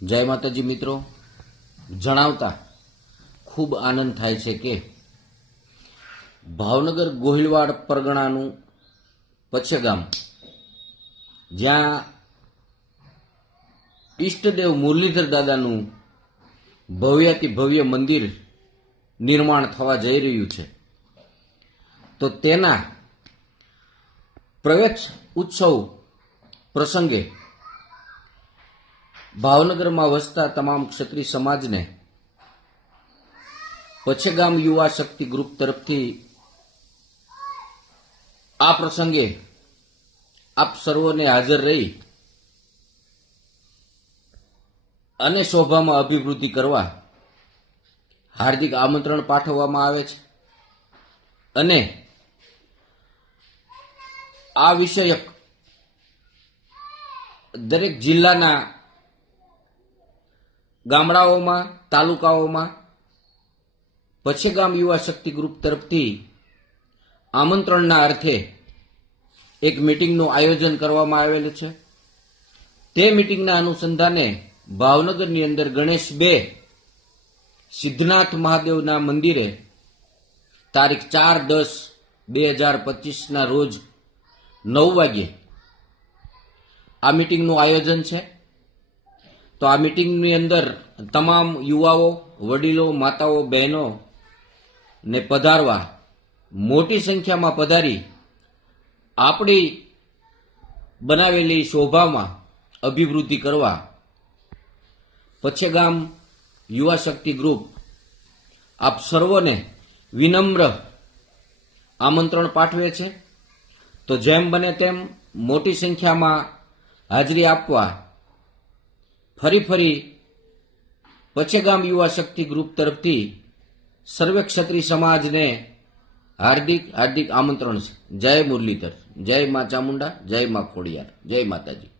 જય માતાજી મિત્રો, જણાવતા ખૂબ આનંદ થાય છે કે ભાવનગર ગોહિલવાડ પરગણાનું પછેગામ, જ્યાં ઈષ્ટદેવ મુરલીધર દાદાનું ભવ્યાતિ ભવ્ય મંદિર નિર્માણ થવા જઈ રહ્યું છે, તો તેના પ્રવેશ ઉત્સવ પ્રસંગે ભાવનગરમાં વસતા તમામ ક્ષત્રિય સમાજને પછેગામ યુવા શક્તિ ગ્રુપ તરફથી આ પ્રસંગે આપ સર્વોને હાજર રહી અને શોભામાં અભિવૃદ્ધિ કરવા હાર્દિક આમંત્રણ પાઠવવામાં આવે છે અને આ વિષયક દરેક જિલ્લાના ગામડાઓમાં, તાલુકાઓમાં પછેગામ યુવા શક્તિ ગ્રુપ તરફથી આમંત્રણના અર્થે એક મિટિંગનું આયોજન કરવામાં આવેલું છે. તે મિટિંગના અનુસંધાને ભાવનગરની અંદર ગણેશ 2 સિદ્ધનાથ મહાદેવના મંદિરે તારીખ 4/10/2025ના રોજ 9 વાગ્યે આ મિટિંગનું આયોજન છે. તો આ મિટિંગની અંદર તમામ યુવાઓ, વડીલો, માતાઓ, બહેનો ને પધારવા મોટી સંખ્યામાં પધારી આપણી બનાવેલી શોભામાં અભિવૃદ્ધિ કરવા પછેગામ યુવા શક્તિ ગ્રુપ આપ સર્વોને વિનમ્ર આમંત્રણ પાઠવે છે. તો જેમ બને તેમ મોટી સંખ્યામાં હાજરી આપવા ફરી પછેગામ યુવા શક્તિ ગ્રુપ તરફથી સર્વે ક્ષત્રિય સમાજને હાર્દિક આમંત્રણ છે. જય મુરલીધર, જય મા ચામુંડા, જય મા ખોડિયાર, જય માતાજી.